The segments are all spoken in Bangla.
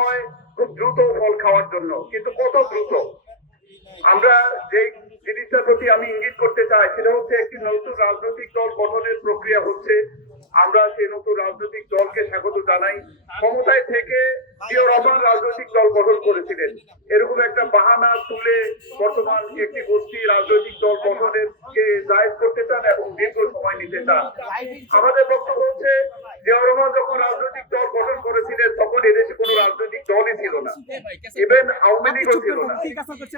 হয় খুব দ্রুত ফল খাওয়ার জন্য, কিন্তু কত দ্রুত? আমরা যে জিনিসটার প্রতি আমি ইঙ্গিত করতে চাই সেটা হচ্ছে একটি নতুন রাজনৈতিক দল গঠনের প্রক্রিয়া হচ্ছে। আমরা সেই নতুন রাজনৈতিক দলকে স্বাগত জানাই। ক্ষমতায় থেকে জিয়াউর রহমান রাজনৈতিক দল গঠন করেছিলেন, এরকম একটা বাহানা তুলে বর্তমান একটি গোষ্ঠী রাজনৈতিক দল গঠনের কে জায়েজ করতে চান এবং দীর্ঘ সময় নিতে চান। আমাদের বক্তব্য হচ্ছে জিয়াউর রহমান যখন রাজনৈতিক দল গঠন করেছিলেন তখন এদেশে কোনো রাজনৈতিক দলই ছিল না, ইভেন আওয়ামী লীগও ছিল না।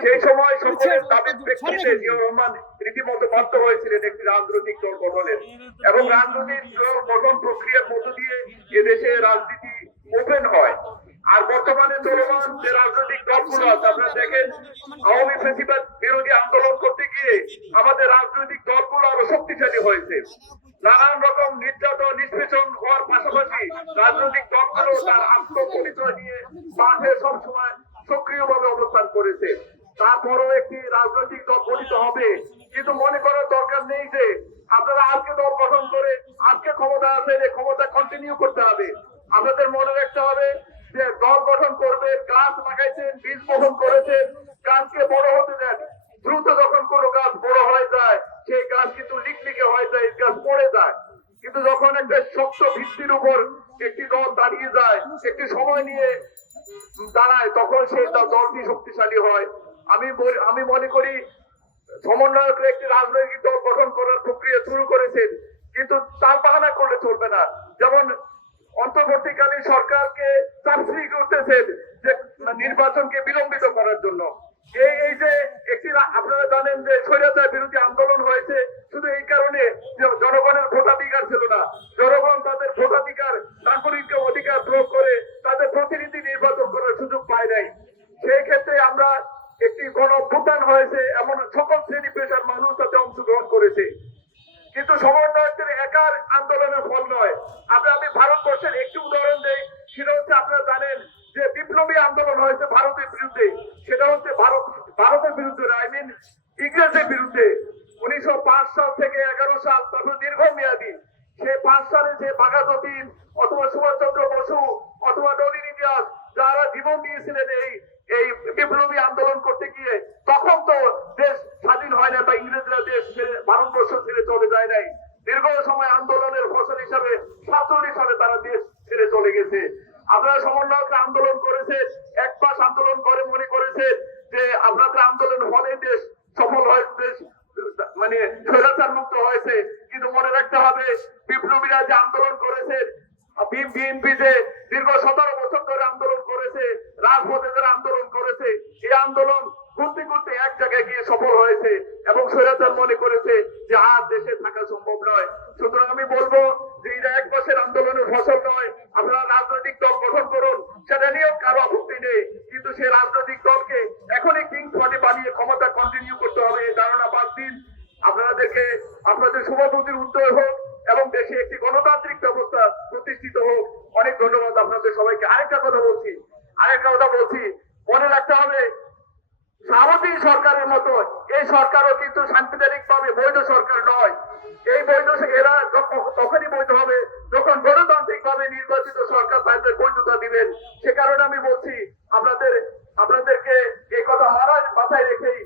সেই সময় সকলের দাবির প্রেক্ষিতে জিয়াউর রহমান রীতিমতো বাধ্য হয়েছিলেন একটি রাজনৈতিক দল গঠনের, এবং রাজনৈতিক দল গঠন প্রক্রিয়ার মধ্য দিয়ে এদেশে রাজনীতি ওপেন হয়। আর বর্তমানে চলমান যে রাজনৈতিক দলগুলো আছে, আপনারা দেখেন আওয়ামী ফ্যাসিবাদ বিরোধী আন্দোলন করতে গিয়ে আমাদের রাজনৈতিক দলগুলো আরো শক্তিশালী হয়েছে। নানান রকম নির্যাতন নিষ্পেষণ হওয়ার পাশাপাশি রাজনৈতিক দলগুলো তার আত্মপরিচয় নিয়ে মাঠে সবসময় সক্রিয়ভাবে অবস্থান করেছে। তারপরও একটি রাজনৈতিক দল গঠিত হবে, কিন্তু মনে করার দরকার নেই যে আপনারা আজকে দল গঠন করে আজকে ক্ষমতা আছে, ক্ষমতা কন্টিনিউ করতে হবে। আপনাদের মনে রাখতে হবে যে দল গঠন করবে, গাছ লাগাইছেন, বীজ বপন করেছেন, গাছকে বড় হতে দেন। দ্রুত যখন কোনো গাছ বড় হয়ে যায় সেই গাছ কিন্তু লিকলিকে হয়ে যায়, গাছ পড়ে যায়। কিন্তু যখন একটা শক্ত ভিত্তির উপর একটি দল দাঁড়িয়ে যায়, একটি সময় নিয়ে দাঁড়ায়, তখন সেই দলটি শক্তিশালী হয়। আমি মনে করি সমন্বয়করা একটি রাজনৈতিক দল গঠন করার প্রক্রিয়া শুরু করেছেন, কিন্তু তার বাহানা করলে চলবে না। যেমন অন্তর্বর্তীকালীন সরকারকে চাপসি করতেছেন যে নির্বাচনকে বিলম্বিত করার জন্য। এই যে একটি আপনারা জানেন যে স্বৈরাচার বিরোধী আন্দোলন হয়েছে শুধু এই কারণে যে জনগণের ভোটাধিকার ছিল না। জনগণ তাদের ভোটাধিকার, নাগরিক অধিকার প্রয়োগ করে তাদের প্রতিনিধি নির্বাচন করার সুযোগ পায় নাই। সেই ক্ষেত্রে আমরা একটি গণঅভ্যুত্থান হয়েছে, এমন সকল শ্রেণী পেশার মানুষ তাতে অংশগ্রহণ করেছে। কিন্তু সমন্বয়কদের একার আন্দোলনের ফল নয়। আমি ভারতবর্ষের একটি উদাহরণ দেই, সেটা হচ্ছে আপনারা জানেন যে বিপ্লবী আন্দোলন হয়েছে ভারতের বিরুদ্ধে। সেটা হচ্ছে ভারতের বিরুদ্ধে, আই মিন ইংরেজের বিরুদ্ধে। 1905 সাল থেকে 11 সাল, তারপর দীর্ঘমেয়াদী সেই 5 সালে যে বাঘাযতীন অথবা সুভাষচন্দ্র বসু অথবা নলিনী দাস যারা জীবন দিয়েছিলেন এই বিপ্লবী আন্দোলন করতে গিয়ে, তখন তো দেশ স্বাধীন হয় না বা ইংরেজরা দেশ ছেড়ে ভারতবর্ষ ছেড়ে চলে যায় নাই। দীর্ঘ সময় আন্দোলনের ফসল হিসাবে 47 সালে তারা দেশ ছেড়ে চলে গেছে। আপনারা সমন্বয়করা আন্দোলন করেছে, 1 মাস আন্দোলন করে মনে করেছে যে আপনাদের আন্দোলন ফলে দেশ সফল হয়েছে, দেশ মানে স্বৈরাচার মুক্ত হয়েছে। কিন্তু মনে রাখতে হবে বিপ্লবীরা যে আন্দোলন করেছে, বিএনপি যে দীর্ঘ 17 বছর ধরে আন্দোলন করেছে, রাজপথে যারা আন্দোলন করেছে, এই আন্দোলন করতে করতে এক জায়গায় গিয়ে সফল হয়েছে এবং স্বৈরাচার মনে করেছে যে আর দেশে থাকা সম্ভব নয়। সুতরাং আমি বলবো যে এটা 1 মাসের আন্দোলনের ফসল নয়। আপনারা রাজনৈতিক দল গঠন করুন, সেটা নিয়েও কারো আপত্তি নেই, কিন্তু সেই রাজনৈতিক দলকে এখনই কিংস পার্টি বানিয়ে ক্ষমতা কন্টিনিউ করতে হবে, এই ধারণা বাদ দিন। আপনাদের শুভবুদ্ধির উদয় হোক এবং দেশে একটি গণতান্ত্রিক ব্যবস্থা প্রতিষ্ঠিত হোক। অনেক ধন্যবাদ আপনাদের সবাইকে। আরেকটা কথা বলছি, মনে রাখতে হবে স্বাভাবিক সরকারের মতো এই সরকারও কিন্তু সাংবিধানিক ভাবে বৈধ সরকার নয়। এই বৈধ এরা তখনই বৈধ হবে যখন গণতান্ত্রিক ভাবে নির্বাচিত সরকার তাদের বৈধতা দিবেন। সে কারণে আমি বলছি আপনাদেরকে এই কথা মাথায় রেখেই